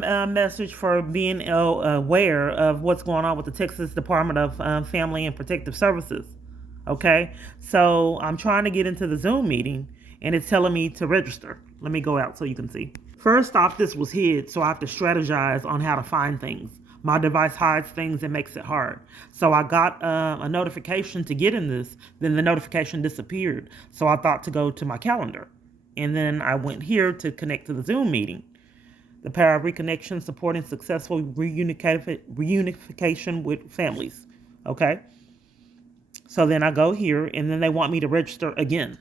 message for being aware of what's going on with the Texas Department of Family and Protective Services. Okay, so I'm trying to get into the Zoom meeting and it's telling me to register. Let me go out so you can see. First off, this was hid, so I have to strategize on how to find things. My device hides things and makes it hard. So I got a notification to get in this, then the notification disappeared. So I thought to go to my calendar. And then I went here to connect to the Zoom meeting. The power of reconnection, supporting successful reunification with families. Okay? So then I go here, and then they want me to register again.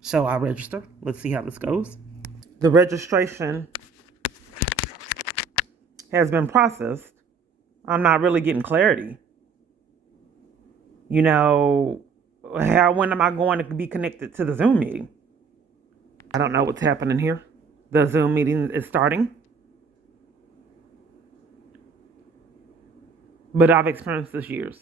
So I register. Let's see how this goes. The registration has been processed. I'm not really getting clarity. When am I going to be connected to the Zoom meeting? I don't know what's happening here. The Zoom meeting is starting. But I've experienced this years.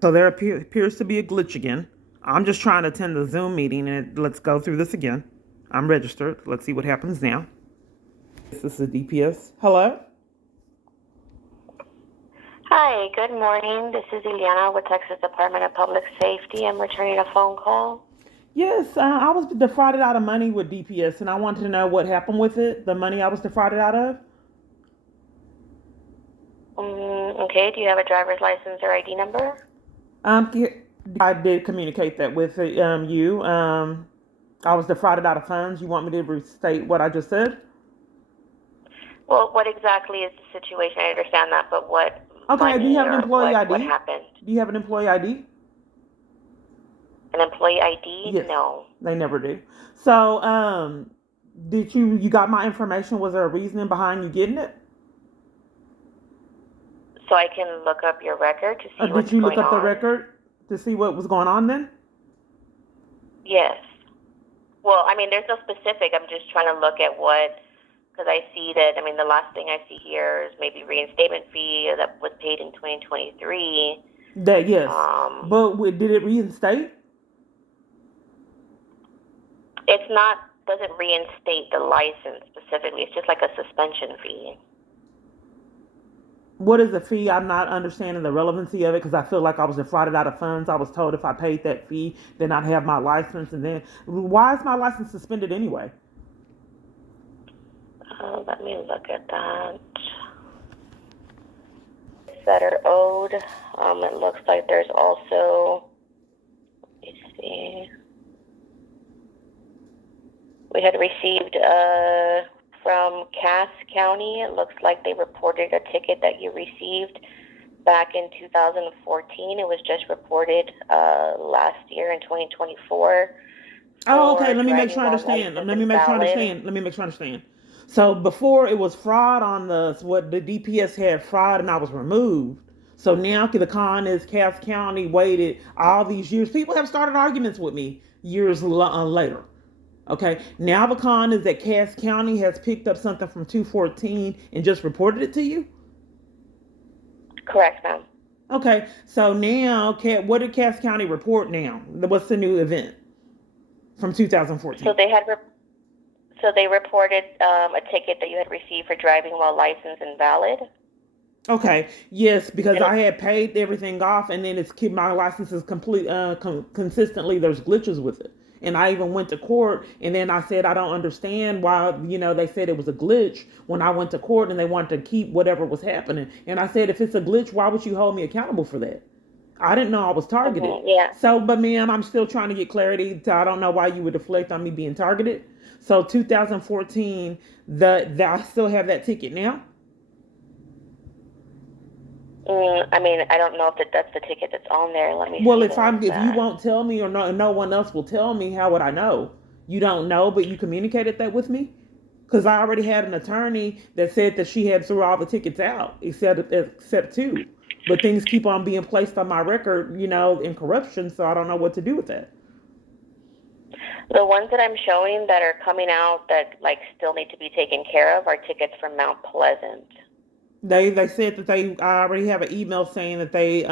So there appears to be a glitch again. I'm just trying to attend the Zoom meeting, and let's go through this again. I'm registered. Let's see what happens now. This is the DPS. Hello? Hi, good morning. This is Ileana with Texas Department of Public Safety. I'm returning a phone call. Yes, I was defrauded out of money with DPS, and I wanted to know what happened with it, the money I was defrauded out of. Okay, do you have a driver's license or ID number? I did communicate that with you. I was defrauded out of funds. You want me to restate what I just said? Well, what exactly is the situation? I understand that, but what? Okay, do you have an employee ID? What happened? Do you have an employee ID? An employee ID? Yes. No. They never do. So, did you got my information? Was there a reasoning behind you getting it? So I can look up your record to see what's going on? Did you look up the record to see what was going on then? Yes. Well, I mean, there's no specific. I'm just trying to look at what, because I see that, the last thing I see here is maybe reinstatement fee that was paid in 2023. That, yes. But did it reinstate? It's doesn't reinstate the license specifically. It's just like a suspension fee. What is the fee? I'm not understanding the relevancy of it because I feel like I was defrauded out of funds. I was told if I paid that fee, then I'd have my license. And then why is my license suspended anyway? Let me look at that. That are owed. It looks like there's also, let me see. We had received from Cass County. It looks like they reported a ticket that you received back in 2014. It was just reported last year in 2024. Oh, okay. Let me make sure I understand. Let me make sure I understand. So before it was fraud on what the DPS had fraud and I was removed. So now the con is Cass County waited all these years. People have started arguments with me years later. Okay, now the con is that Cass County has picked up something from 214 and just reported it to you? Correct, ma'am. Okay, so now, what did Cass County report now? What's the new event from 2014? So they reported a ticket that you had received for driving while license invalid. Okay, yes, because I had paid everything off, and then my license is complete. Consistently, there's glitches with it. And I even went to court, and then I said, I don't understand why, they said it was a glitch when I went to court and they wanted to keep whatever was happening. And I said, if it's a glitch, why would you hold me accountable for that? I didn't know I was targeted. Yeah. So, but ma'am, I'm still trying to get clarity. I don't know why you would deflect on me being targeted. So 2014, I still have that ticket now? I don't know if that's the ticket that's on there. Let me see. Well, if you won't tell me or no one else will tell me, how would I know? You don't know, but you communicated that with me? Because I already had an attorney that said that she had threw all the tickets out, except two. But things keep on being placed on my record, in corruption, so I don't know what to do with that. The ones that I'm showing that are coming out that still need to be taken care of are tickets from Mount Pleasant. They said that I already have an email saying that they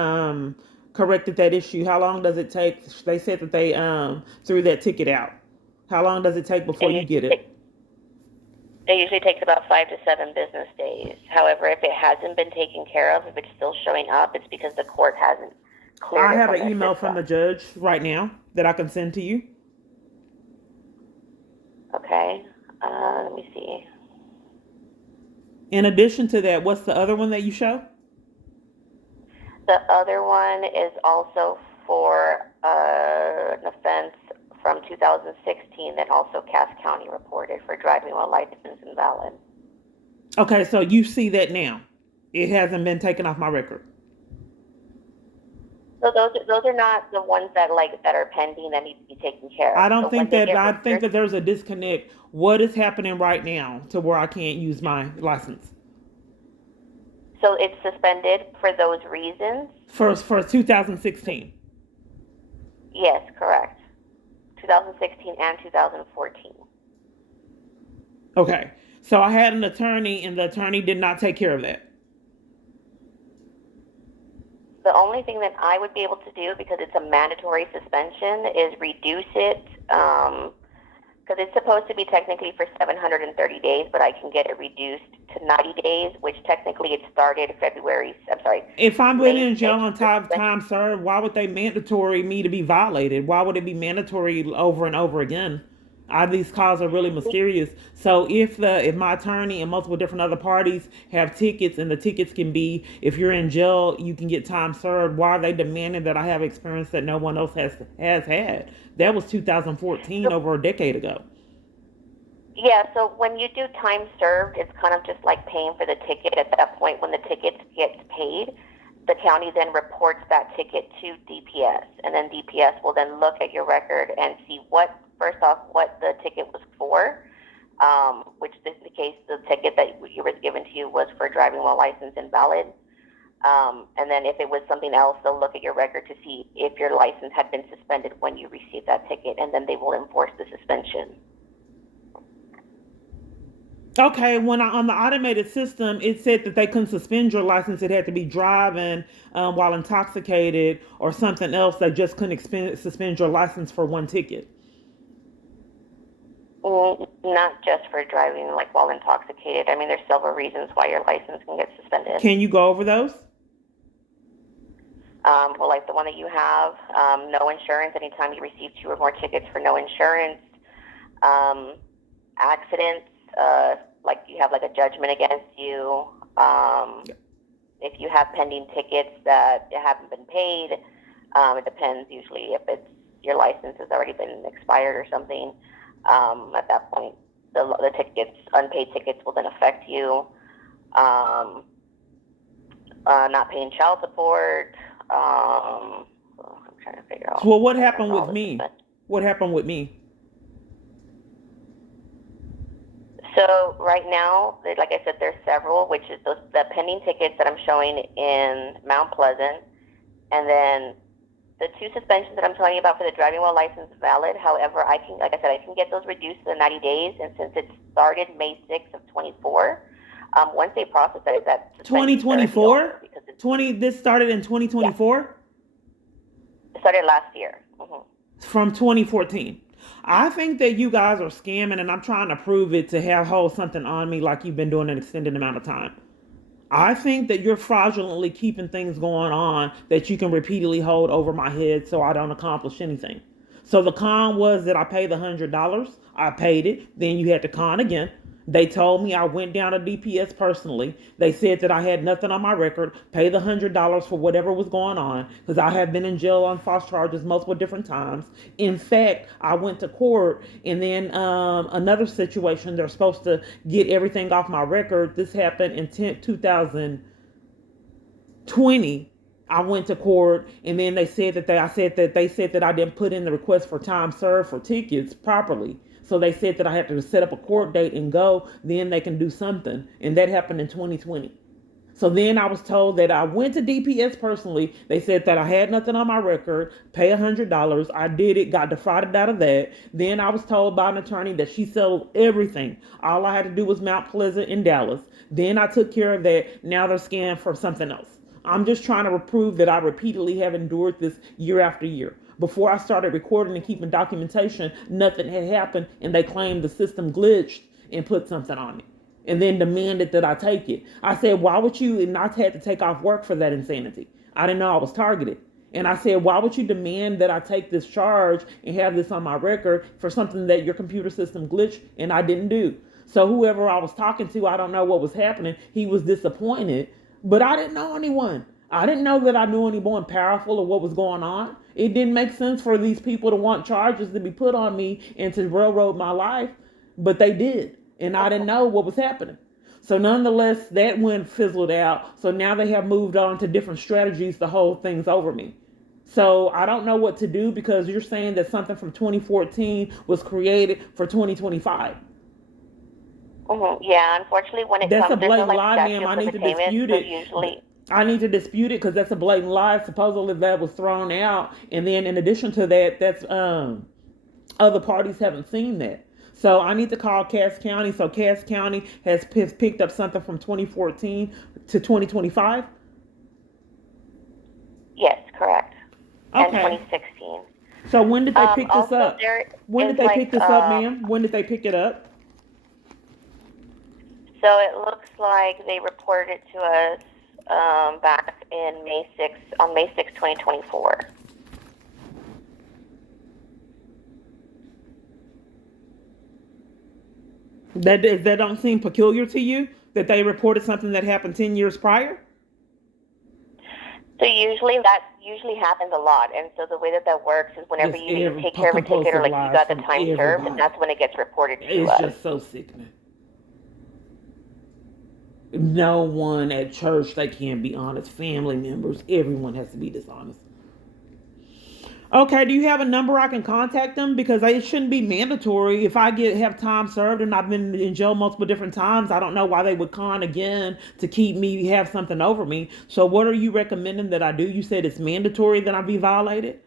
corrected that issue. How long does it take? They said that they threw that ticket out. How long does it take before you get it? It usually takes about 5 to 7 business days. However, if it hasn't been taken care of, if it's still showing up, it's because the court hasn't cleared I it have from an their email system. from the judge right now that I can send to you. Okay. Let me see. In addition to that, what's the other one that you show? The other one is also for an offense from 2016 that also Cass County reported for driving while license invalid. Okay, so you see that now. It hasn't been taken off my record. So those are not the ones that are pending that need to be taken care of. I don't So when think they that get I think reversed, that there's a disconnect. What is happening right now to where I can't use my license? so it's suspended for those reasons. For 2016. Yes, correct. 2016 and 2014. Okay. So I had an attorney and the attorney did not take care of that. The only thing that I would be able to do, because it's a mandatory suspension, is reduce it. Because it's supposed to be technically for 730 days, but I can get it reduced to 90 days, which technically it started February. I'm sorry. If I'm been in jail 6th, on time served, why would they mandatory me to be violated? Why would it be mandatory over and over again? These calls are really mysterious. So if my attorney and multiple different other parties have tickets and the tickets can be, if you're in jail you can get time served, why are they demanding that I have experience that no one else has had? That was 2014, over a decade ago. Yeah, so when you do time served, it's kind of just like paying for the ticket. At that point, when the ticket gets paid, the county then reports that ticket to DPS, and then DPS will then look at your record and see first off, what the ticket was for, which in the case, the ticket that was given to you was for driving while license invalid. And then if it was something else, they'll look at your record to see if your license had been suspended when you received that ticket, and then they will enforce the suspension. Okay, when on the automated system, it said that they couldn't suspend your license. It had to be driving while intoxicated or something else. They just couldn't suspend your license for one ticket. Not just for driving while intoxicated. I mean, there's several reasons why your license can get suspended. Can you go over those? Well, like the one that you have, no insurance. Anytime you receive 2 or more tickets for no insurance, accidents, like you have a judgment against you. If you have pending tickets that haven't been paid, it depends. Usually, if it's your license has already been expired or something, at that point, the tickets, unpaid tickets, will then affect you. Not paying child support. I'm trying to figure out. Well, what happened with me? What happened with me? So right now, like I said, there's several, which is the pending tickets that I'm showing in Mount Pleasant, and then the 2 suspensions that I'm telling you about for the driving while license valid. However, I can get those reduced to 90 days, and since it started May 6th of 24, once they process that 2024? This started in 2024? Yeah. It started last year. Mm-hmm. From 2014. I think that you guys are scamming, and I'm trying to prove it to hold something on me like you've been doing an extended amount of time. I think that you're fraudulently keeping things going on that you can repeatedly hold over my head so I don't accomplish anything. So the con was that I paid the $100. I paid it. Then you had to con again. They told me I went down to DPS personally. They said that I had nothing on my record. Pay the $100 for whatever was going on because I have been in jail on false charges multiple different times. In fact, I went to court, and then another situation. They're supposed to get everything off my record. This happened in 2020. I went to court, and then they said that I didn't put in the request for time served for tickets properly. So they said that I had to set up a court date and go, then they can do something. And that happened in 2020. So then I was told that I went to DPS personally. They said that I had nothing on my record, pay $100. I did it, got defrauded out of that. Then I was told by an attorney that she sold everything. All I had to do was Mount Pleasant in Dallas. Then I took care of that. Now they're scanned for something else. I'm just trying to prove that I repeatedly have endured this year after year. Before I started recording and keeping documentation, nothing had happened, and they claimed the system glitched and put something on me and then demanded that I take it. I said, why would you, and I had to take off work for that insanity. I didn't know I was targeted. And I said, why would you demand that I take this charge and have this on my record for something that your computer system glitched and I didn't do? So whoever I was talking to, I don't know what was happening. He was disappointed, but I didn't know anyone. I didn't know that I knew anyone powerful or what was going on. It didn't make sense for these people to want charges to be put on me and to railroad my life, but they did. And I didn't know what was happening. So nonetheless, that one fizzled out. So now they have moved on to different strategies to hold things over me. So I don't know what to do because you're saying that something from 2014 was created for 2025. Yeah, unfortunately, when it That's a comes, there's no blatant like lie, statute ma'am. of I need to limitations, dispute so it. usually, I need to dispute it because that's a blatant lie. Supposedly that was thrown out, and then in addition to that, that's other parties haven't seen that. So I need to call Cass County. So Cass County has picked up something from 2014 to 2025. yes, correct, and Okay. 2016. So when did they pick this Also, up? there When is did they like, pick this up, ma'am? When did they pick it up? so it looks like they reported it to us back in May 6th, on May 6th, 2024. That don't seem peculiar to you that they reported something that happened 10 years prior? So usually that usually happens a lot, and so the way that that works is whenever Just you every take care of a ticket or compulsive like you lies got the from time served, and everybody. that's when it gets reported to It's us. just so sickening. No one at church, they can't be honest. Family members, everyone has to be dishonest. Okay, do you have a number I can contact them? Because it shouldn't be mandatory. If I have time served and I've been in jail multiple different times, I don't know why they would con again to keep me have something over me. So what are you recommending that I do? You said it's mandatory that I be violated?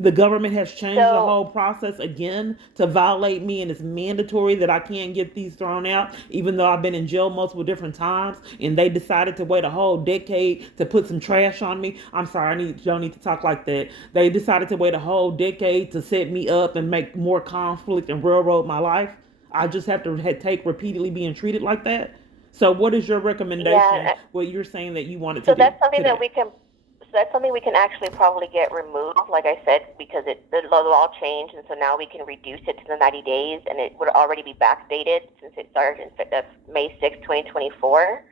The government has changed the So whole process again to violate me, and it's mandatory that I can't get these thrown out, even though I've been in jail multiple different times. And they decided to wait a whole decade to put some trash on me. I'm sorry, don't need to talk like that. They decided to wait a whole decade to set me up and make more conflict and railroad my life. I just have to take repeatedly being treated like that. So, what is your recommendation? yeah, What you're saying that you wanted to so do that's something that today? we can. So that's something we can actually probably get removed, like I said, because the law changed, and so now we can reduce it to the 90 days, and it would already be backdated since it started in May 6, 2024.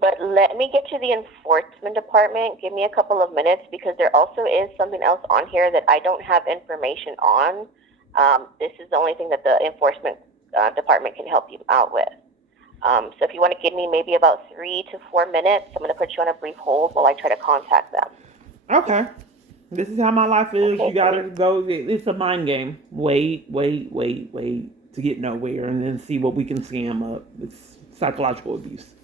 But let me get you the enforcement department. Give me a couple of minutes because there also is something else on here that I don't have information on. This is the only thing that the enforcement department can help you out with. So if you want to give me maybe about 3 to 4 minutes, I'm going to put you on a brief hold while I try to contact them. Okay. This is how my life is. Okay, You gotta go. It's a mind game. Wait to get nowhere, and then see what we can scam up. It's psychological abuse.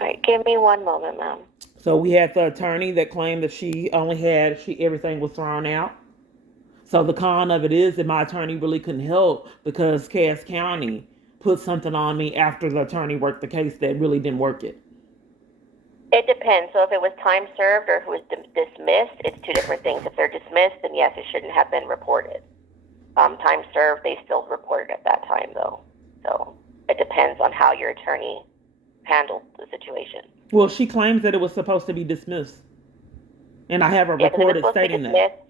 all right, give me one moment, ma'am. So we had the attorney that claimed that she everything was thrown out. So the con of it is that my attorney really couldn't help because Cass County put something on me after the attorney worked the case that really didn't work it. It depends. So if it was time served or if it was dismissed, it's two different things. If they're dismissed, then yes, it shouldn't have been reported. Time served, they still reported at that time, though. So it depends on how your attorney handled the situation. Well, she claims that it was supposed to be dismissed, and I have a Yeah, because it was recorded supposed to be stating that. dismissed.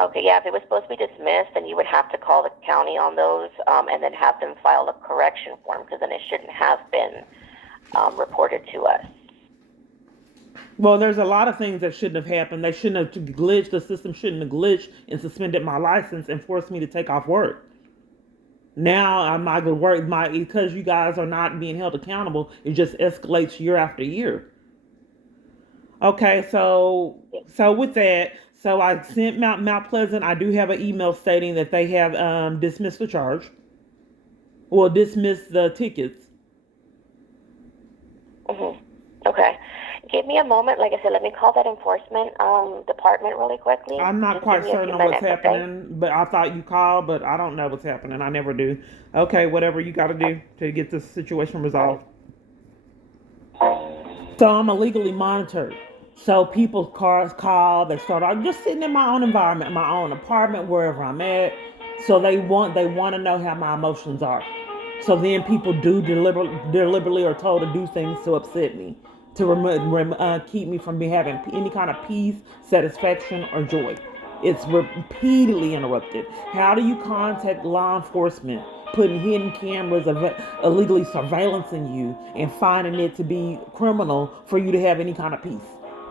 Okay, yeah, if it was supposed to be dismissed, then you would have to call the county on those and then have them file a correction form because then it shouldn't have been reported to us. Well, there's a lot of things that shouldn't have happened. They shouldn't have glitched. The system shouldn't have glitched and suspended my license and forced me to take off work. Now I'm not gonna work because you guys are not being held accountable. It just escalates year after year. Okay, so with that, so I sent Mount Pleasant. I do have an email stating that they have dismissed the charge, or dismissed the tickets. Okay. Give me a moment. Like I said, let me call that enforcement department really quickly. I'm not Just give quite me a certain few on what's minutes, okay? happening, but I thought you called, but I don't know what's happening. I never do. Okay, whatever you got to do to get this situation resolved. So I'm illegally monitored. So people's cars call, they start, I'm just sitting in my own environment, my own apartment, wherever I'm at. So they want to know how my emotions are. So then people do deliberately are told to do things to upset me, to keep me from having any kind of peace, satisfaction, or joy. It's repeatedly interrupted. How do you contact law enforcement, putting hidden cameras of illegally surveillancing you and finding it to be criminal for you to have any kind of peace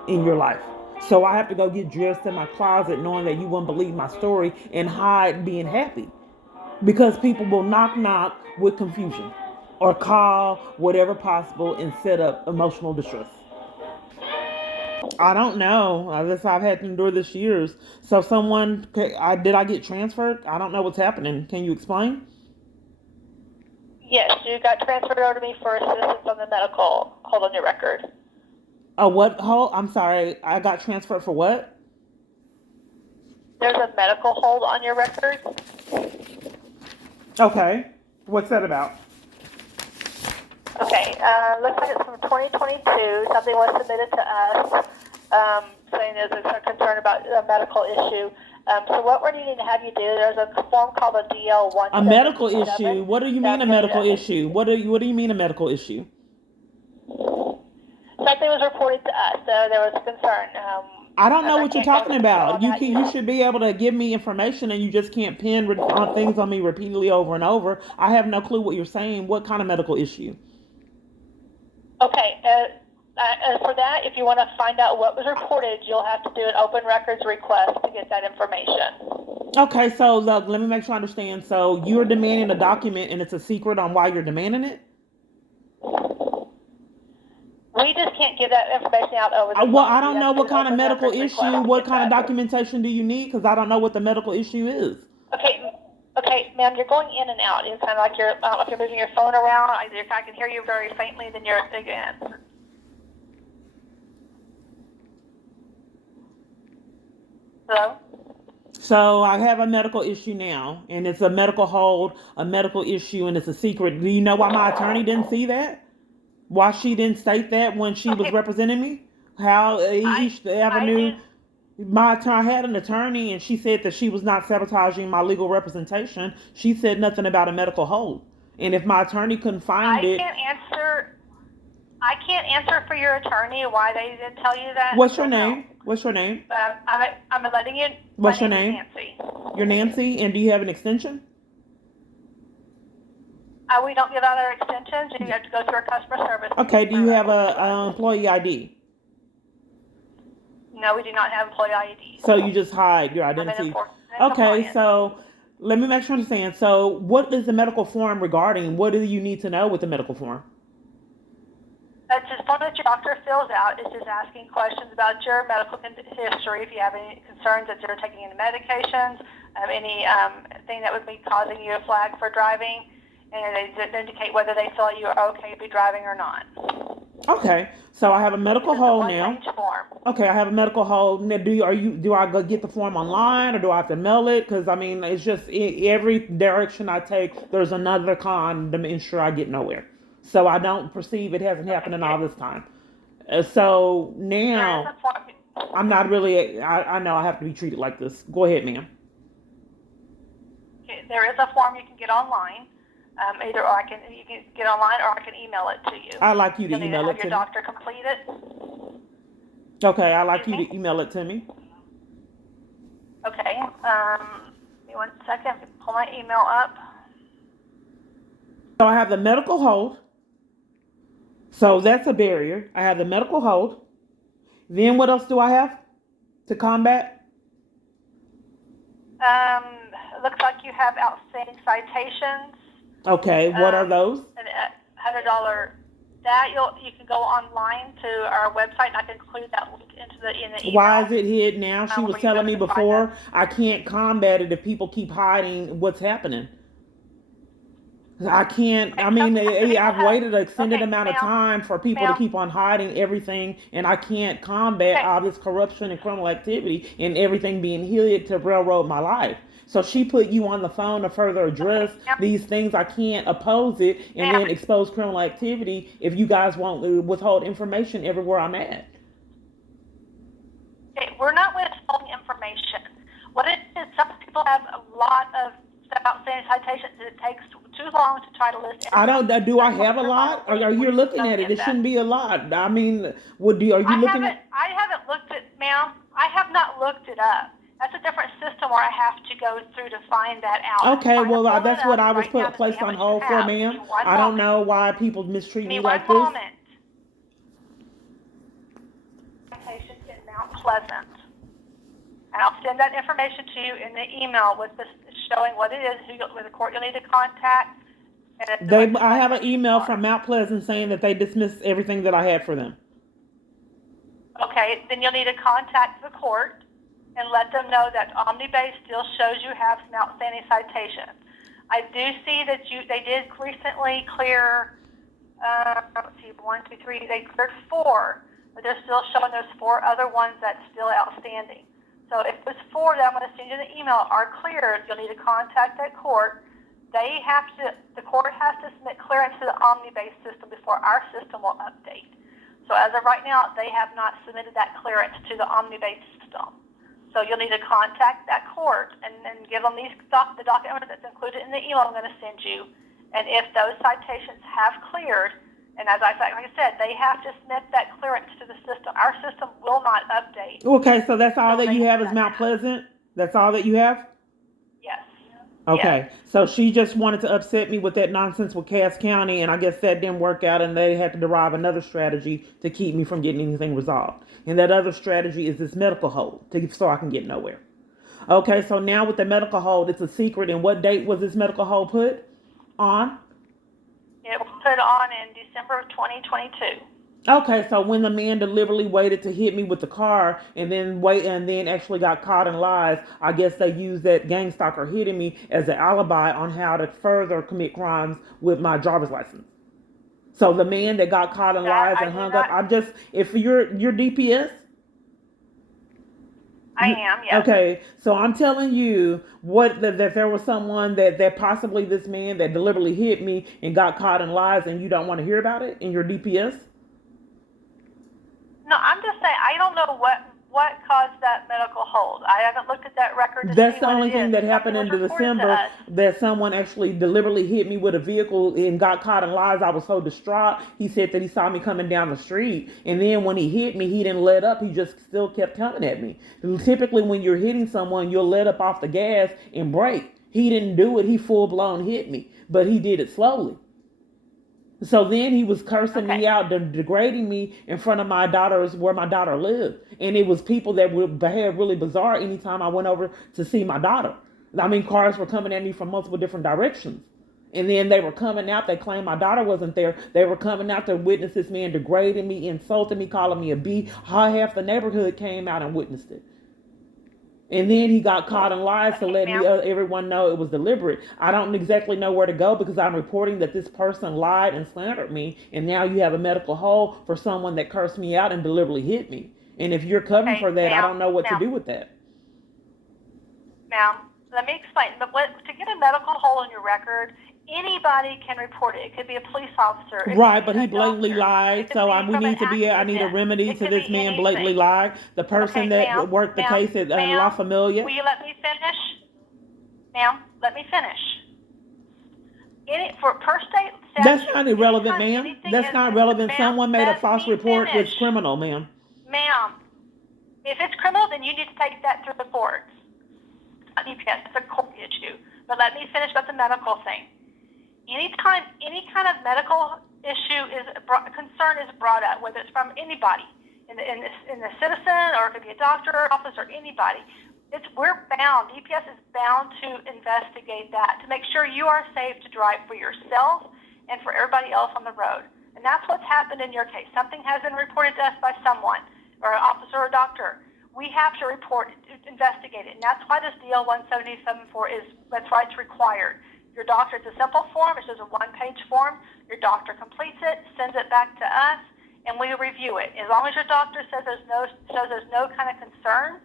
in your life? So I have to go get dressed in my closet knowing that you won't believe my story and hide being happy because people will knock with confusion or call whatever possible and set up emotional distress. I don't know. This I've had to endure this years. So someone, I get transferred? I don't know what's happening. Can you explain? Yes, you got transferred over to me for assistance on the medical hold on your record. What hold? I'm sorry. I got transferred for what? There's a medical hold on your record. Okay. What's that about? Okay, looks like it's from 2022. Something was submitted to us saying there's a concern about a medical issue. So what we're needing to have you do, there's a form called a DL177. A medical issue? What do you mean a medical issue? What do you mean a medical issue? Something was reported to us, so there was concern. I don't know what you're talking about. You should be able to give me information, and you just can't pin things on me repeatedly over and over. I have no clue what you're saying. What kind of medical issue? Okay. For that, if you want to find out what was reported, you'll have to do an open records request to get that information. Okay, so look, let me make sure I understand. So you're demanding a document, and it's a secret on why you're demanding it? We just can't give that information out over the phone. Well, I don't know what kind of medical issue, what kind of documentation do you need? Because I don't know what the medical issue is. Okay, ma'am, you're going in and out. It's kind of like I don't know if you're moving your phone around. If I can hear you very faintly, then you're again. Hello? So I have a medical issue now, and it's a medical hold, a medical issue, and it's a secret. Do you know why my attorney didn't see that? Why she didn't state that when she was representing me? How each avenue. I had an attorney, and she said that she was not sabotaging my legal representation. She said nothing about a medical hold. And if my attorney couldn't find it, I can't answer for your attorney why they didn't tell you that. What's your name? What's your name? I'm letting you. What's your name? Nancy. You're Nancy, and do you have an extension? We don't give out our extensions. You have to go through our customer service. Okay. Do you have a employee ID? No, we do not have employee ID. So you just hide your identity. Okay. So let me make sure I understand. So what is the medical form regarding? What do you need to know with the medical form? It's just form that your doctor fills out. It's just asking questions about your medical history. If you have any concerns that you're taking any medications, any thing that would be causing you a flag for driving, and they indicate whether they feel you are okay to be driving or not. Okay, so I have a medical hold now. Form. Okay, I have a medical hold. Now, do I go get the form online, or do I have to mail it? Because I mean, it's just every direction I take, there's another con to ensure I get nowhere. So I don't perceive it hasn't happened in all this time. So now I'm not really. I know I have to be treated like this. Go ahead, ma'am. Okay, there is a form you can get online. You can get online, or I can email it to you. I'd like you to email it to me. Your doctor complete it. Okay, I'd like you to email it to me. Okay. Give me 1 second. Pull my email up. So I have the medical hold. So that's a barrier. I have the medical hold. Then what else do I have to combat? Looks like you have outstanding citations. Okay, what are those? $100. That you can go online to our website, and I can include that link in the email. Why is it hid now? She was telling me before I can't combat it if people keep hiding what's happening. I can't. I mean, I've waited an extended amount of time for people to keep on hiding everything, and I can't combat all this corruption and criminal activity and everything being hid to railroad my life. So she put you on the phone to further address these things. I can't oppose it and then expose criminal activity if you guys won't withhold information everywhere I'm at. Okay, we're not withholding information. What it is, some people have a lot of outstanding citations, it takes too long to try to list I every. don't. Do I have a lot? Or are you looking at it? It shouldn't be a lot. I mean, are you looking at? I haven't looked at, ma'am. I have not looked it up. That's a different system where I have to go through to find that out. Okay, well, that's what I was right now placed on hold for, ma'am. I don't know why people mistreat me like this. Moment. Citation in Mount Pleasant. And I'll send that information to you in the email with this showing what it is, with the court you'll need to contact. I have an email from Mount Pleasant saying that they dismissed everything that I had for them. Okay, then you'll need to contact the court and let them know that OmniBase still shows you have some outstanding citations. I do see that they did recently clear, let's see, 1, 2, 3, they cleared 4, but they're still showing those 4 other ones that's still outstanding. So if those 4 that I'm going to send you the email are cleared, you'll need to contact that court. The court has to submit clearance to the OmniBase system before our system will update. So as of right now, they have not submitted that clearance to the OmniBase system. So you'll need to contact that court and give them the document that's included in the email I'm going to send you. And if those citations have cleared, and like I said, they have to submit that clearance to the system. Our system will not update. Okay, so that's all that you have is Mount Pleasant? That's all that you have? Yes. Okay, yes. So she just wanted to upset me with that nonsense with Cass County, and I guess that didn't work out, and they had to derive another strategy to keep me from getting anything resolved. And that other strategy is this medical hold, so I can get nowhere. Okay, so now with the medical hold, it's a secret. And what date was this medical hold put on? It was put on in December of 2022. Okay, so when the man deliberately waited to hit me with the car and then actually got caught in lies, I guess they used that gang stalker hitting me as an alibi on how to further commit crimes with my driver's license. So the man that got caught in lies and hung up, if you're DPS? I am, yes. Okay, so I'm telling you that there was someone that possibly this man that deliberately hit me and got caught in lies, and you don't want to hear about it in your DPS? No, I'm just saying, I don't know what caused that medical hold. I haven't looked at that record. That's the only thing that happened in December, that someone actually deliberately hit me with a vehicle and got caught in lies. I was so distraught. He said that he saw me coming down the street, and then when he hit me, he didn't let up. He just still kept coming at me. Typically, when you're hitting someone, you'll let up off the gas and brake. He didn't do it. He full-blown hit me, but he did it slowly. So then he was cursing me out, degrading me in front of my daughters, where my daughter lived. And it was people that would behave really bizarre anytime I went over to see my daughter. I mean, cars were coming at me from multiple different directions. And then they were coming out. They claimed my daughter wasn't there. They were coming out to witness this man degrading me, insulting me, calling me a B. Half the neighborhood came out and witnessed it. And then he got caught in lies to let everyone know it was deliberate. I don't exactly know where to go because I'm reporting that this person lied and slandered me. And now you have a medical hold for someone that cursed me out and deliberately hit me. And if you're covering for that, I don't know what to do with that. Ma'am, let me explain. But to get a medical hold on your record, anybody can report it. It could be a police officer. Right, but he blatantly lied. So I need a remedy to this man blatantly lied. The person that worked the case at La Familia. Will you let me finish? Ma'am, let me finish. Per state statute, that's not irrelevant, ma'am. That's not relevant. Someone made a false report. It's criminal, ma'am. Ma'am, if it's criminal, then you need to take that through the courts. It's not DPS, it's a court issue. But let me finish about the medical thing. Anytime any kind of medical issue concern is brought up, whether it's from anybody in the citizen, or it could be a doctor office or anybody, we're bound. DPS is bound to investigate that to make sure you are safe to drive for yourself and for everybody else on the road. And that's what's happened in your case. Something has been reported to us by someone, or an officer or a doctor. We have to report it, investigate it, and that's why this DL 177.4 that's why it's required. Your doctor, it's a simple form. It's just a one-page form. Your doctor completes it, sends it back to us, and we review it. As long as your doctor says there's no kind of concern,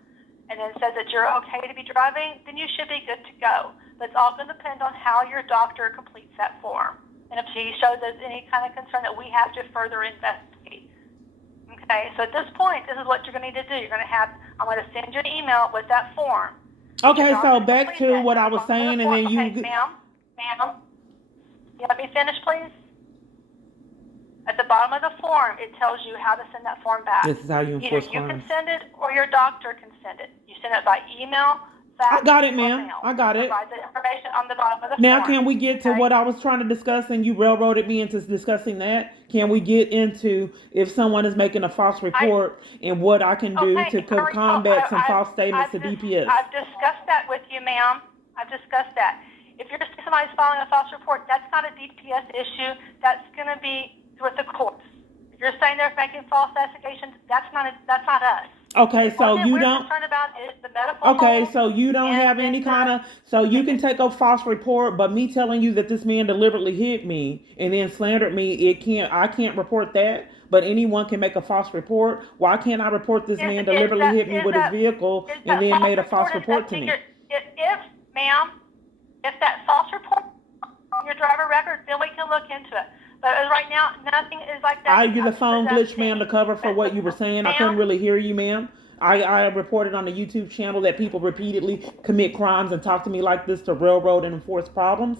and then says that you're okay to be driving, then you should be good to go. But it's all going to depend on how your doctor completes that form, and if he shows there's any kind of concern that we have to further investigate. Okay, so at this point, this is what you're going to need to do. I'm going to send you an email with that form. Okay, so Doctor back complete to that. what I At the was bottom of saying, the and form. then Okay, you. ma'am, you let me finish, please? At the bottom of the form, it tells you how to send that form back. This is how you Either enforce you can crimes. send it or your doctor can send it. You send it by email, fax, I got it, or ma'am. mail. I got it. Provide the information on the bottom of the Now, form. can we get to Okay? what I was trying to discuss and you railroaded me into discussing that? Can we get into if someone is making a false report and what I can do Okay, to hurry. combat some false statements to DPS? I've discussed that with you, ma'am. I've discussed that. If you're saying somebody's filing a false report, that's not a DPS issue. That's going to be with the courts. If you're saying they're making false allegations, that's not us. Okay, so you What we're don't. concerned about is the medical. Okay, hold so you don't and have any kind of. So you can take a false report, but me telling you that this man deliberately hit me and then slandered me, it can't. I can't report that. But anyone can make a false report. Why can't I report this man deliberately hit me with his vehicle and then made a false report to me? If, ma'am, if that false report on your driver record, then we can look into it. But right now, nothing is like that. The phone glitched, ma'am, to cover for what you were saying. I couldn't really hear you, ma'am. I reported on the YouTube channel that people repeatedly commit crimes and talk to me like this to railroad and enforce problems.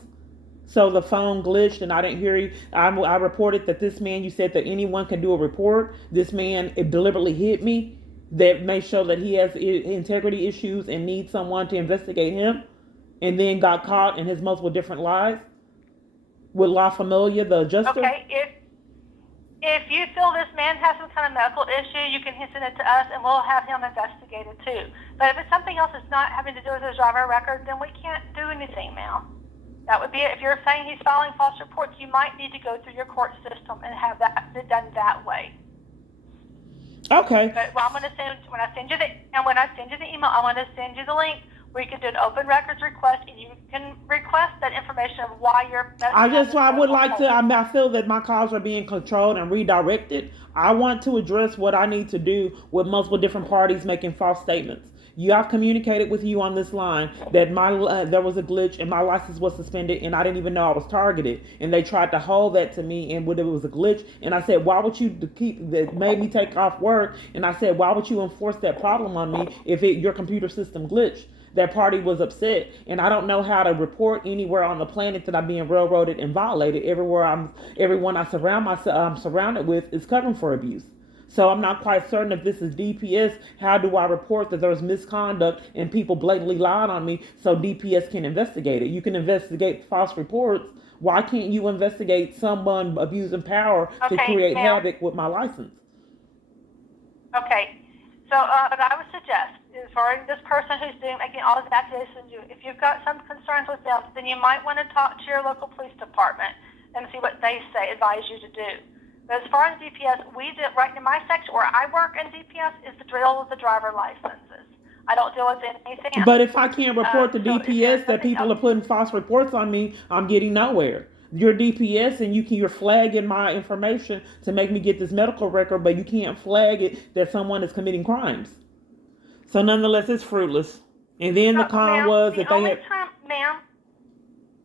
So the phone glitched and I didn't hear you. I reported that this man, you said that anyone can do a report. This man deliberately hit me. That may show that he has integrity issues and needs someone to investigate him. And then got caught in his multiple different lies with La Familia, the adjuster. Okay, if you feel this man has some kind of medical issue, you can send it to us and we'll have him investigated too. But if it's something else that's not having to do with his driver record, then we can't do anything, ma'am. That would be it. If you're saying he's filing false reports, you might need to go through your court system and have that done that way. Okay. But when I send you the email, I'm going to send you the link where you can do an open records request, and you can request that information of why you're. I would like to. I feel that my calls are being controlled and redirected. I want to address what I need to do with multiple different parties making false statements. I've communicated with you on this line that there was a glitch and my license was suspended and I didn't even know I was targeted, and they tried to hold that to me and it was a glitch, and I said, why would you that made me take off work, and I said, why would you enforce that problem on me if your computer system glitched? That party was upset, and I don't know how to report anywhere on the planet that I'm being railroaded and violated. Everyone I I'm surrounded with is covering for abuse. So I'm not quite certain if this is DPS. How do I report that there's misconduct and people blatantly lied on me so DPS can investigate it? You can investigate false reports. Why can't you investigate someone abusing power to create havoc with my license? Okay. So what I would suggest is for this person who's making all these accusations, if you've got some concerns with them, then you might want to talk to your local police department and see what they advise you to do. But as far as DPS, we did right in my section where I work in DPS is the drill with the driver licenses. I don't deal with anything else. But if I can't report to DPS that people are putting false reports on me, I'm getting nowhere. You're DPS and you're flagging my information to make me get this medical record, but you can't flag it that someone is committing crimes. So nonetheless, it's fruitless. And then the con was that they had.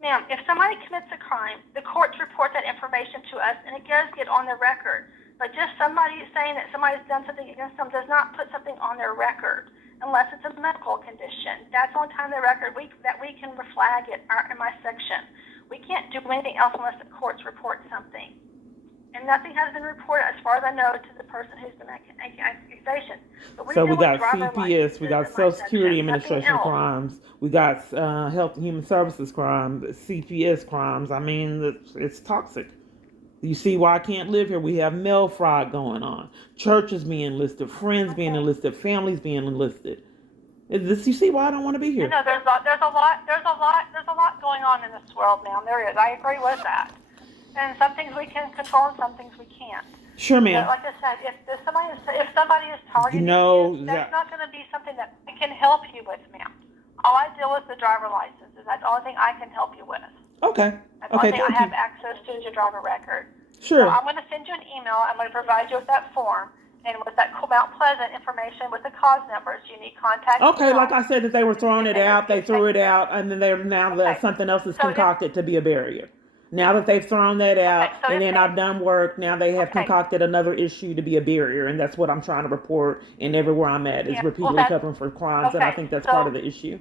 Ma'am, if somebody commits a crime, the courts report that information to us, and it does get on their record. But just somebody saying that somebody's done something against them does not put something on their record unless it's a medical condition. That's the only time the record that we can flag it in my section. We can't do anything else unless the courts report something. And nothing has been reported, as far as I know, to the person who's been making accusations. So we got CPS, we got Social Security Administration crimes, we got Health and Human Services crimes, CPS crimes. I mean, it's toxic. You see why I can't live here? We have mail fraud going on, churches being enlisted, friends being enlisted, families being enlisted. You see why I don't want to be here? You know, there's a lot going on in this world now. There is. I agree with that. And some things we can control, and some things we can't. Sure, ma'am. But like I said, if somebody is targeting you, that's not going to be something that I can help you with, ma'am. All I deal with the driver licenses. That's the only thing I can help you with. Okay. That's the only thing I have access to is your driver record. Sure. So I'm going to send you an email. I'm going to provide you with that form. And with that Mount Pleasant information with the cause numbers, you need contact. Okay, like I said, that they were throwing it out, they threw it out, and then something else is concocted to be a barrier. Now that they've thrown that out, and then I've done work, now they have concocted another issue to be a barrier, and that's what I'm trying to report. And everywhere I'm at is repeatedly covering for crimes, and I think that's part of the issue.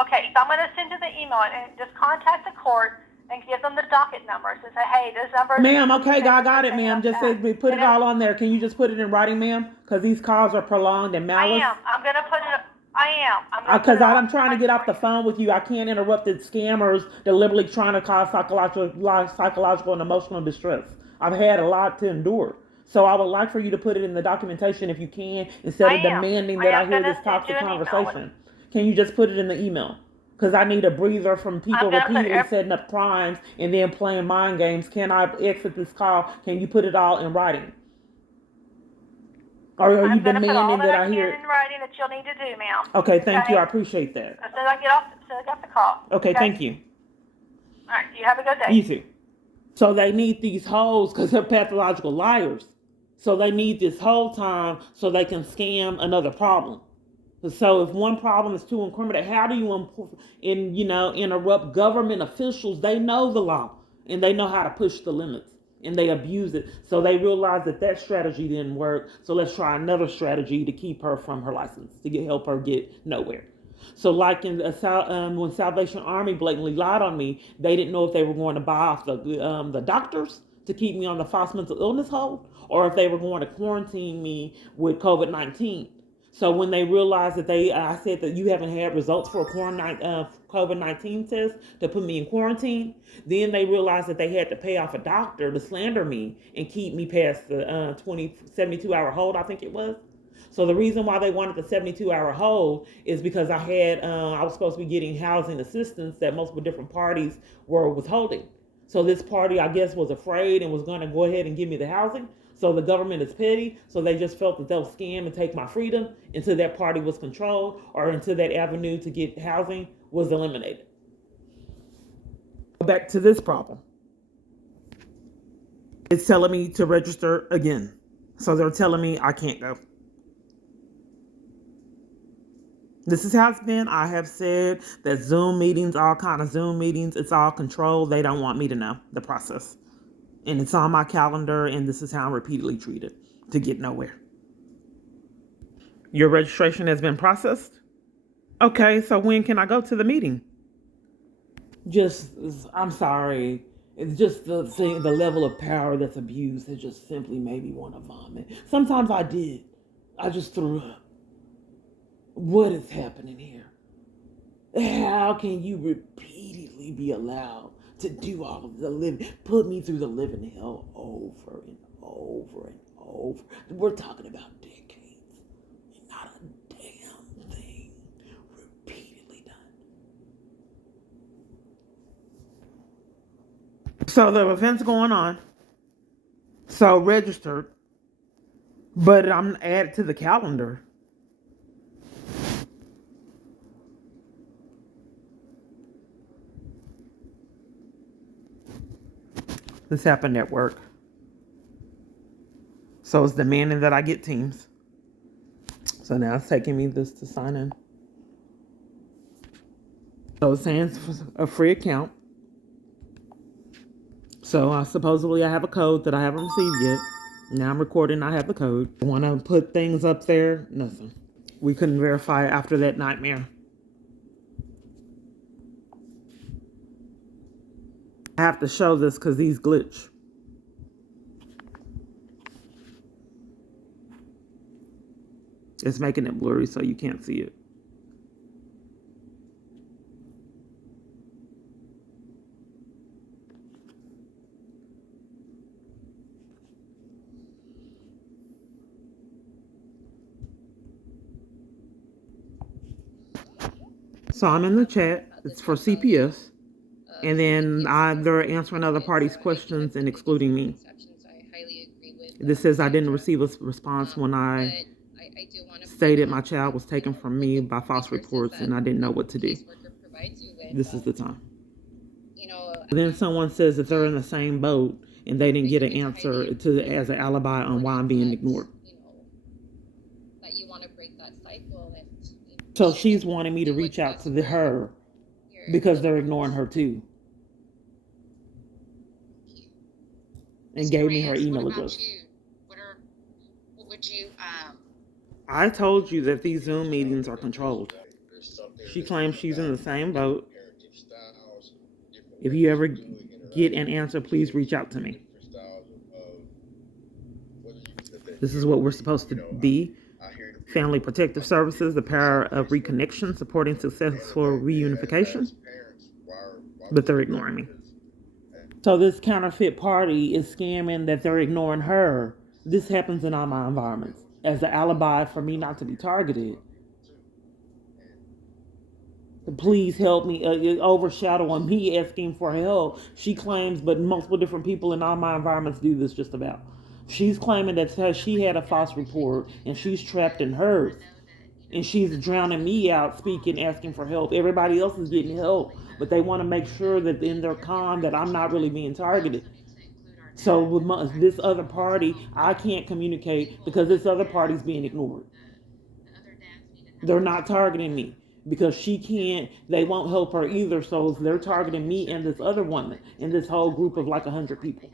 Okay, so I'm going to send you the email and just contact the court and give them the docket numbers and say, hey, this number. Ma'am, okay, I got it, ma'am. Just say, put it all on there. Can you just put it in writing, ma'am? Because these calls are prolonged and malice. I am. I'm going to put it. I am. Because I'm trying to get off the phone with you. I can't interrupt the scammers deliberately trying to cause psychological and emotional distress. I've had a lot to endure. So I would like for you to put it in the documentation if you can, instead of demanding that I hear this toxic conversation. Can you just put it in the email? Because I need a breather from people repeatedly setting up crimes and then playing mind games. Can I exit this call? Can you put it all in writing? Or are you demanding that I hear it? in writing that you'll need to do, ma'am. Okay, thank you. I appreciate that. As soon as I get the call. Okay, thank you. All right, you have a good day. You too. So they need these hoes because they're pathological liars. So they need this whole time so they can scam another problem. So if one problem is too incriminating, how do you interrupt government officials? They know the law and they know how to push the limits and they abuse it. So they realize that strategy didn't work. So let's try another strategy to keep her from her license, to help her get nowhere. So like when Salvation Army blatantly lied on me, they didn't know if they were going to buy off the doctors to keep me on the false mental illness hold, or if they were going to quarantine me with COVID-19. So when they realized that I said that you haven't had results for a COVID-19 test to put me in quarantine, then they realized that they had to pay off a doctor to slander me and keep me past the 72-hour hold, I think it was. So the reason why they wanted the 72-hour hold is because I was supposed to be getting housing assistance that multiple different parties were withholding. So this party, I guess, was afraid and was going to go ahead and give me the housing. So the government is petty. So they just felt that they'll scam and take my freedom until that party was controlled or until that avenue to get housing was eliminated. Back to this problem. It's telling me to register again. So they're telling me I can't go. This is how it's been. I have said that Zoom meetings, all kind of Zoom meetings, it's all controlled. They don't want me to know the process. And it's on my calendar, and this is how I'm repeatedly treated to get nowhere. Your registration has been processed? Okay, so when can I go to the meeting? I'm sorry. It's just the level of power that's abused that just simply made me want to vomit. Sometimes I did. I just threw up. What is happening here? How can you repeatedly be allowed to do all of the living, put me through the living hell over and over and over? We're talking about decades, and not a damn thing repeatedly done. So the event's going on, so registered, but I'm added to the calendar. This happened at work. So it's demanding that I get Teams. So now it's taking me this to sign in. So it's saying it's a free account. So supposedly I have a code that I haven't received yet. Now I'm recording, I have the code. I want to put things up there, nothing. We couldn't verify it after that nightmare. I have to show this because these glitch. It's making it blurry so you can't see it. So I'm in the chat. It's for CPS. And then they're answering other parties' questions and excluding me. This says I didn't receive a response when I stated my child was taken from me by false reports and I didn't know what to do. This is the time. Then someone says that they're in the same boat and they didn't get an answer as an alibi on why I'm being ignored. So she's wanting me to reach out to her because they're ignoring her too. And gave me her email address. I told you that these Zoom meetings are controlled. She claims she's in the same boat. If you ever get an answer, please reach out to me. This is what we're supposed to be. Family Protective Services, the power of reconnection, supporting successful reunification. But they're ignoring me. So this counterfeit party is scamming that they're ignoring her. This happens in all my environments as an alibi for me not to be targeted. Please help me, overshadowing me asking for help. She claims, but multiple different people in all my environments do this just about. She's claiming that she had a false report and she's trapped in hers. And she's drowning me out speaking, asking for help. Everybody else is getting help, but they want to make sure that in their con that I'm not really being targeted. So with this other party, I can't communicate because this other party's being ignored. They're not targeting me because she can't, they won't help her either. So they're targeting me and this other woman in this whole group of like 100 people.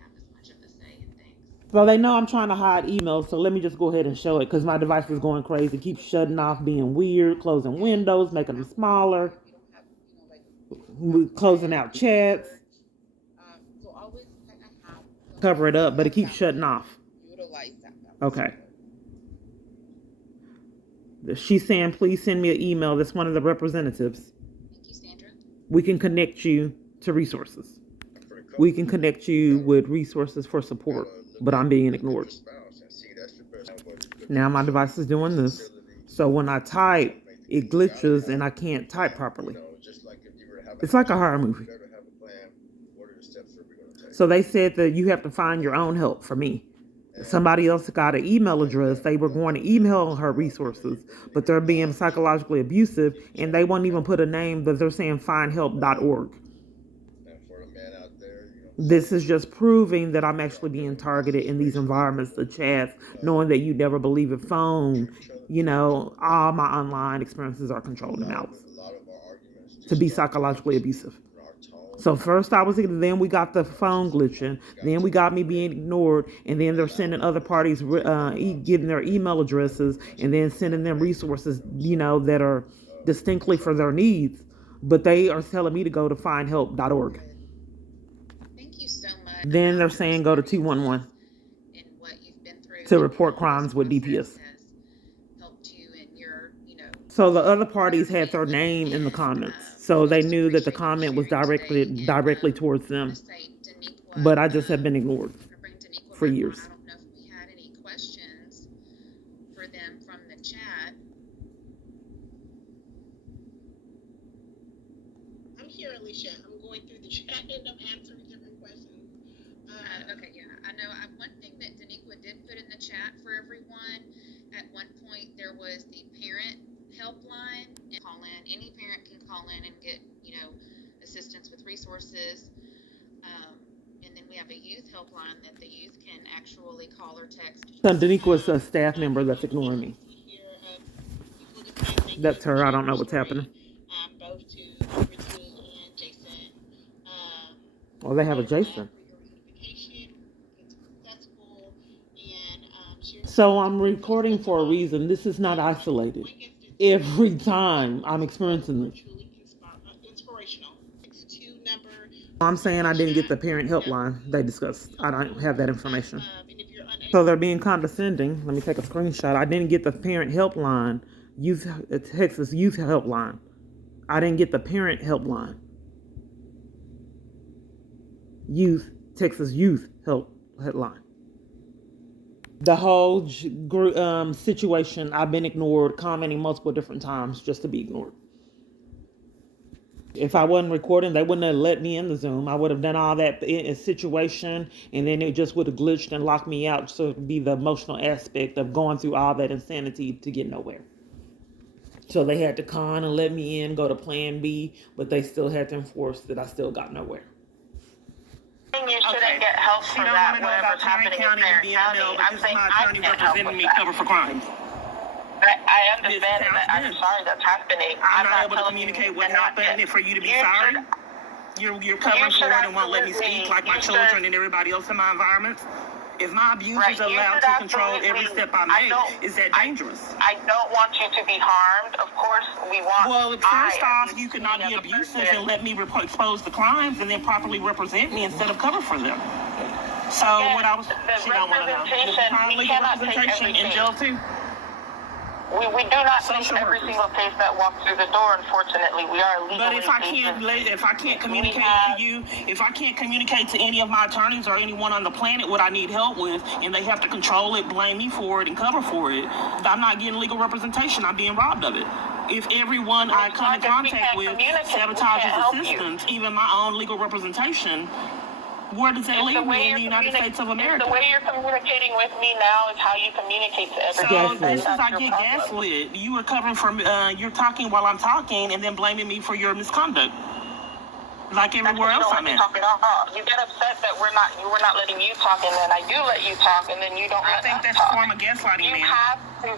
So they know I'm trying to hide emails, so let me just go ahead and show it because my device is going crazy. It keeps shutting off, being weird, closing windows, making them smaller, closing out chats. Cover it up, but it keeps shutting off. Okay. She's saying, please send me an email. That's one of the representatives. Thank you, Sandra. We can connect you to resources. We can connect you with resources for support, but I'm being ignored. Now my device is doing this. So when I type, it glitches and I can't type properly. It's like a horror movie. So they said that you have to find your own help for me. Somebody else got an email address. They were going to email her resources, but they're being psychologically abusive, and they won't even put a name, but they're saying findhelp.org. This is just proving that I'm actually being targeted in these environments, the chats, knowing that you never believe a phone. All my online experiences are controlled and malice to be psychologically abusive. So first then we got the phone glitching, then we got me being ignored, and then they're sending other parties, getting their email addresses, and then sending them resources, that are distinctly for their needs. But they are telling me to go to findhelp.org. Thank you so much. Then they're saying go to 211 and what you've been through to report crimes with DPS. Helped you in your, So the other parties had their name in the comments. So they knew that the comment was directly towards them. But I just have been ignored for years. I don't know if we had any questions for them from the chat. I'm here, Alicia. I'm going through the chat and I'm answering different questions. Okay, yeah. I know one thing that Daniqua did put in the chat for everyone, at one point there was the parent helpline, and call in. Any parent can call in and get, assistance with resources. And then we have a youth helpline that the youth can actually call or text. So Daniqua's a staff member that's ignoring me. That's her. I don't know what's happening. Both to Brittany and Jason. Well, they have a Jason. So I'm recording for a reason. This is not isolated. Every time I'm experiencing this. I'm saying I didn't get the parent helpline they discussed. I don't have that information. So they're being condescending. Let me take a screenshot. I didn't get the parent helpline, Texas Youth Helpline. I didn't get the parent helpline. Texas Youth Helpline. The whole situation, I've been ignored, commenting multiple different times just to be ignored. If I wasn't recording, they wouldn't have let me in the Zoom. I would have done all that situation, and then it just would have glitched and locked me out. So it would be the emotional aspect of going through all that insanity to get nowhere. So they had to con and let me in, go to plan B, but they still had to enforce that I still got nowhere. You shouldn't get help for that, whatever's happening in Tarrant County. I'm saying I can't help with that. Cover for crimes. I understand that. I'm sorry that's happening. I'm not able to communicate what happened, and for you to be sorry. You're covering for it and won't let me speak like my children and everybody else in my environment. If my abusers Right, are you allowed should to control every absolutely- step I I make, don't- is that dangerous? I don't want you to be harmed. Of course, we want. Well, first I, off, you could not as be a abusive person- and let me expose the crimes and then properly represent me instead of cover for them. So Again, what I was, the she don't want to know. representation, we cannot take representation every in case. jail too. We do not take Social every workers. single case that walks through the door. Unfortunately, we are legally. But if I can't communicate to you, if I can't communicate to any of my attorneys or anyone on the planet what I need help with, and they have to control it, blame me for it, and cover for it, I'm not getting legal representation. I'm being robbed of it. If everyone I come in contact with sabotages assistance, even my own legal representation, where does that leave me in the United States of America? The way you're communicating with me now is how you communicate to everyone. So this is I get gaslit. You are covering for you're talking while I'm talking, and then blaming me for your misconduct, like everywhere else I'm at. You get upset that we're not letting you talk, and then I do let you talk, and then you don't. I think that's a form of gaslighting, man. You have to.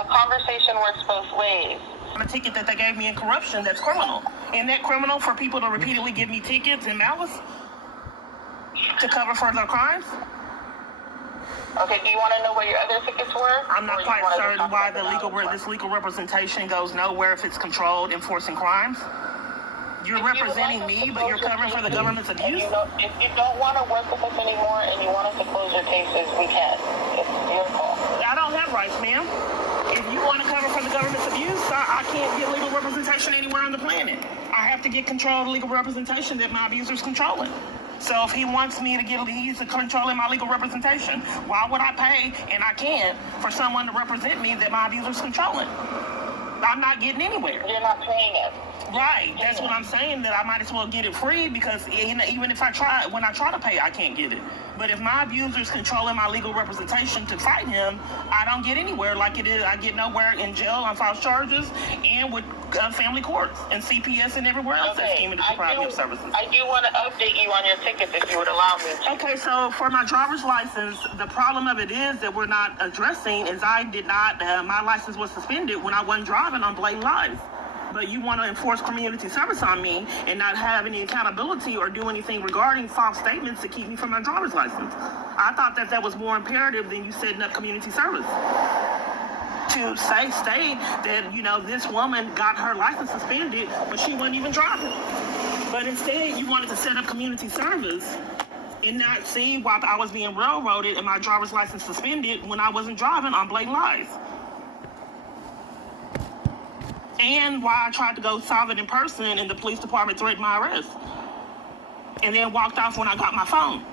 A conversation works both ways. A ticket that they gave me in corruption, that's criminal. And that criminal for people to repeatedly give me tickets and malice to cover for their crimes? Okay, do you want to know where your other tickets were? I'm not quite certain why this legal representation goes nowhere if it's controlled enforcing crimes. You're representing me, but you're covering for the government's abuse? If you don't want to work with us anymore and you want us to close your cases, we can. It's your call. I don't have rights, ma'am. If you want to cover for the government's abuse, I can't get legal representation anywhere on the planet. I have to get control of the legal representation that my abuser's controlling. So if he wants me to he's controlling my legal representation, why would I pay, and I can't, for someone to represent me that my abuser's controlling? I'm not getting anywhere. You're not paying it. Right, that's what I'm saying, that I might as well get it free, because even if when I try to pay, I can't get it. But if my abuser's controlling my legal representation to fight him, I don't get anywhere like it is. I get nowhere in jail on false charges and with family courts and CPS and everywhere else that's scheming to deprive me of services. I do want to update you on your tickets if you would allow me to. Okay, so for my driver's license, the problem of it is that we're not addressing is I did not, my license was suspended when I wasn't driving on blatant lies. But you want to enforce community service on me and not have any accountability or do anything regarding false statements to keep me from my driver's license. I thought that was more imperative than you setting up community service. To state that, this woman got her license suspended, but she wasn't even driving. But instead, you wanted to set up community service and not see why I was being railroaded and my driver's license suspended when I wasn't driving on blatant lies. And why I tried to go solve it in person and the police department threatened my arrest. And then walked off when I got my phone.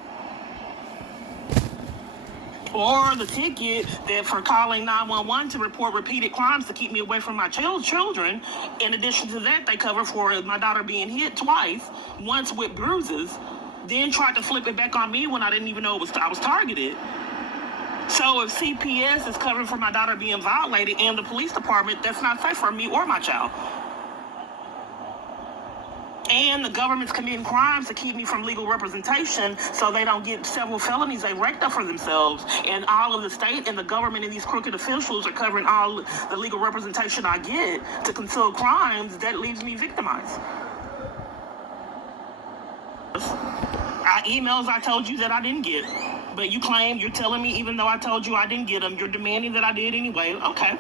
Or the ticket that for calling 911 to report repeated crimes to keep me away from my children. In addition to that, they cover for my daughter being hit twice, once with bruises, then tried to flip it back on me when I didn't even know I was targeted. So if CPS is covering for my daughter being violated and the police department, that's not safe for me or my child. And the government's committing crimes to keep me from legal representation so they don't get several felonies they racked up for themselves. And all of the state and the government and these crooked officials are covering all the legal representation I get to conceal crimes that leaves me victimized. Emails I told you that I didn't get. But you're telling me even though I told you I didn't get them, you're demanding that I did anyway. Okay.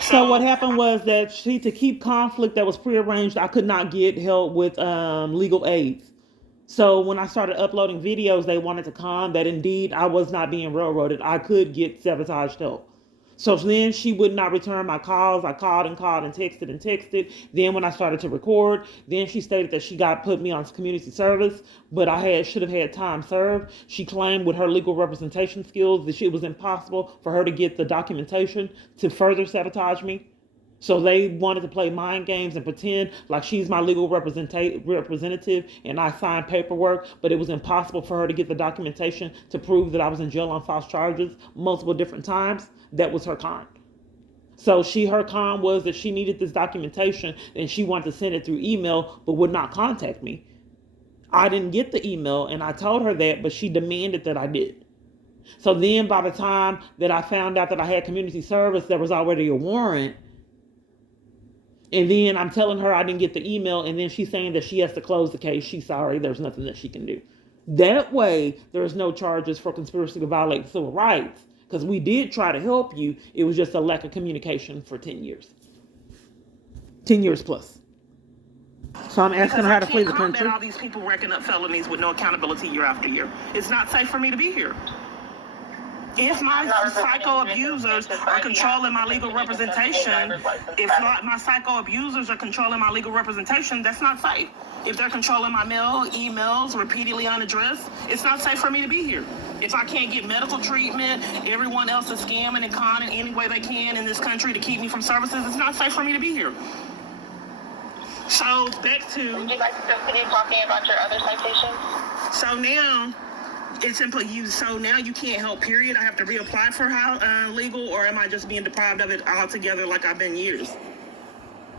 So what happened was that to keep conflict that was prearranged, I could not get help with legal aids. So when I started uploading videos, they wanted to calm that indeed I was not being railroaded. I could get sabotaged help. So then she would not return my calls. I called and texted. Then when I started to record, then she stated that she put me on community service, but I should have had time served. She claimed with her legal representation skills that it was impossible for her to get the documentation to further sabotage me. So they wanted to play mind games and pretend like she's my legal representative and I signed paperwork, but it was impossible for her to get the documentation to prove that I was in jail on false charges multiple different times. That was her con. So her con was that she needed this documentation and she wanted to send it through email, but would not contact me. I didn't get the email and I told her that, but she demanded that I did. So then by the time that I found out that I had community service, there was already a warrant. And then I'm telling her I didn't get the email, and then she's saying that she has to close the case. She's sorry, there's nothing that she can do. That way, there's no charges for conspiracy to violate civil rights. Because we did try to help you. It was just a lack of communication for 10 years. 10 years plus. So I'm asking her how to flee the country. All these people racking up felonies with no accountability year after year. It's not safe for me to be here. If my psycho abusers are controlling my legal representation, that's not safe. If they're controlling my mail, emails, repeatedly unaddressed, it's not safe for me to be here. If I can't get medical treatment, everyone else is scamming and conning any way they can in this country to keep me from services, it's not safe for me to be here. So back to... Would you like to continue talking about your other citations? So now... It's simply you. So now you can't help, period. I have to reapply for legal, or am I just being deprived of it altogether like I've been years?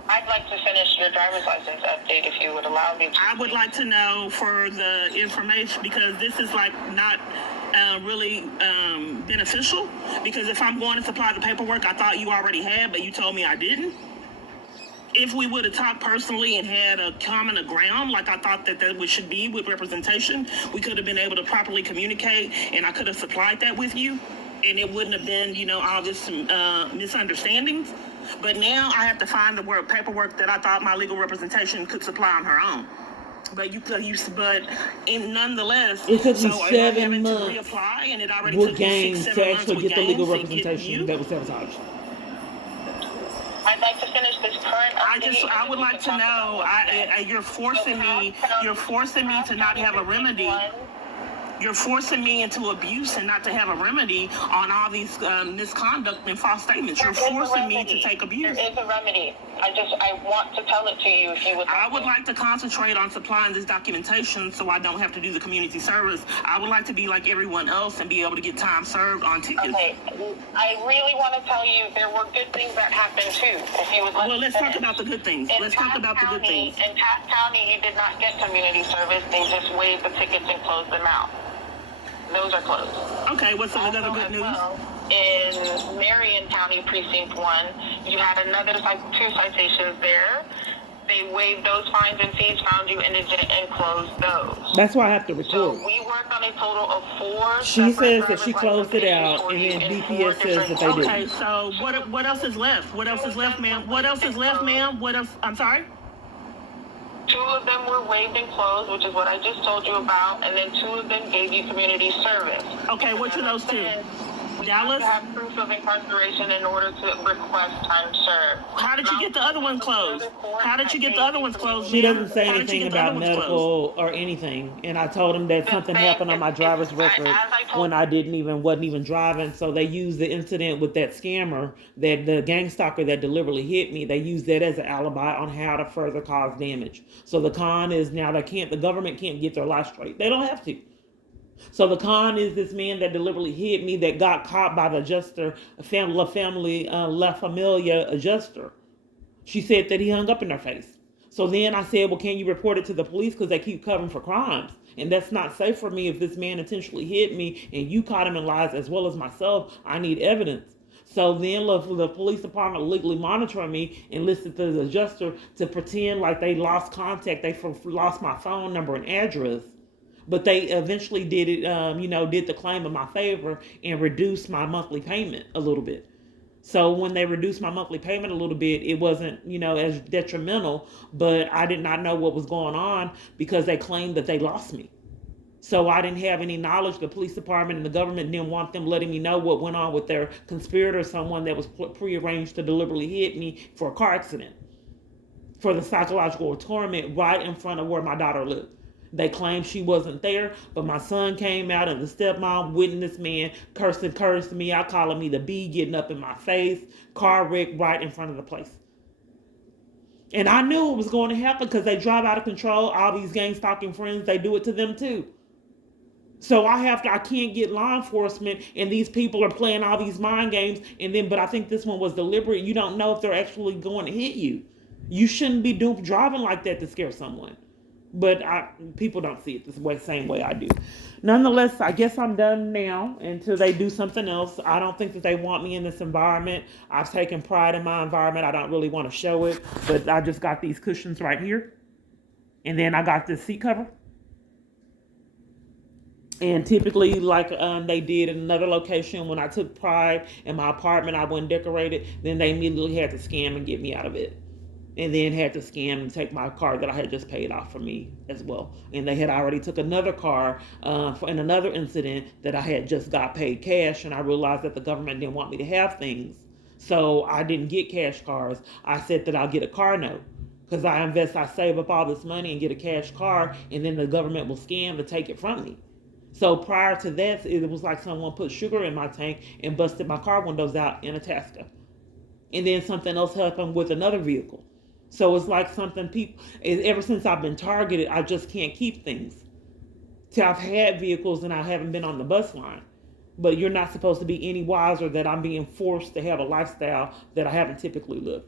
I'd like to finish your driver's license update if you would allow me to. I would like to know for the information, because this is like not really beneficial, because if I'm going to supply the paperwork I thought you already had, but you told me I didn't. If we would have talked personally and had a common ground, like I thought that should be with representation, we could have been able to properly communicate, and I could have supplied that with you, and it wouldn't have been, all this misunderstandings. But now I have to find the paperwork that I thought my legal representation could supply on her own. But nonetheless, it took me 7 months to reapply, and it already took me 6-7 months to actually get the legal representation that was sabotaged. I'd like to finish this current update. I would like to know, you're forcing me to not have a remedy. You're forcing me into abuse and not to have a remedy on all these misconduct and false statements. You're forcing me to take abuse. There is a remedy. I want to tell it to you if you would like. I would like to concentrate on supplying this documentation so I don't have to do the community service. I would like to be like everyone else and be able to get time served on tickets. Okay. I really want to tell you there were good things that happened too. If you would like. Well, let's talk about the good things. Let's talk about the good things. In Cass County, you did not get community service. They just waived the tickets and closed them out. Those are closed. Okay, what's the other good news? Well, in Marion County Precinct 1, you had another 2 citations there. They waived those fines and fees, found you indigent, and closed those. That's why I have to record. So we worked on a total of 4. She says that she closed it out, and then DPS says that they didn't. Okay, so what else is left? What else is left, ma'am? What else is left, ma'am? What else? I'm sorry? 2 of them were waived and closed, which is what I just told you about, and then 2 of them gave you community service. Okay, which are those 2? Dallas? You have proof of incarceration in order to request time served. How did you get the other one closed? How did you get the other ones closed? She doesn't say anything about medical or anything, and I told him that something happened on my driver's record when wasn't even driving. So they used the incident with that scammer, that the gang stalker that deliberately hit me. They used that as an alibi on how to further cause damage. So the con is now the government can't get their life straight. They don't have to. So the con is this man that deliberately hit me that got caught by the adjuster, La Familia adjuster. She said that he hung up in her face. So then I said, well, can you report it to the police because they keep covering for crimes? And that's not safe for me if this man intentionally hit me and you caught him in lies as well as myself. I need evidence. So then the police department legally monitoring me and listed the adjuster to pretend like they lost contact. They lost my phone number and address. But they eventually did it, did the claim in my favor and reduced my monthly payment a little bit. So when they reduced my monthly payment a little bit, it wasn't, as detrimental, but I did not know what was going on because they claimed that they lost me. So I didn't have any knowledge. The police department and the government didn't want them letting me know what went on with their conspirator, someone that was prearranged to deliberately hit me for a car accident, for the psychological torment right in front of where my daughter lived. They claimed she wasn't there, but my son came out and the stepmom witnessed man cursed me out, calling me the bee, getting up in my face, car wreck right in front of the place. And I knew it was going to happen because they drive out of control. All these gang stalking friends, they do it to them too. So I can't get law enforcement, and these people are playing all these mind games, but I think this one was deliberate. You don't know if they're actually going to hit you. You shouldn't be driving like that to scare someone. But people don't see it the same way I do. Nonetheless, I guess I'm done now until they do something else. I don't think that they want me in this environment. I've taken pride in my environment. I don't really want to show it, but I just got these cushions right here. And then I got this seat cover. And typically, like they did in another location, when I took pride in my apartment, I wouldn't decorate it. Then they immediately had to scam and get me out of it, and then had to scam and take my car that I had just paid off for me as well. And they had already took another car in another incident that I had just got paid cash, and I realized that the government didn't want me to have things, so I didn't get cash cars. I said that I'll get a car note. Because I save up all this money and get a cash car, and then the government will scam to take it from me. So prior to that, it was like someone put sugar in my tank and busted my car windows out in Itasca. And then something else happened with another vehicle. So it's like something people, ever since I've been targeted, I just can't keep things. So I've had vehicles and I haven't been on the bus line. But you're not supposed to be any wiser that I'm being forced to have a lifestyle that I haven't typically lived.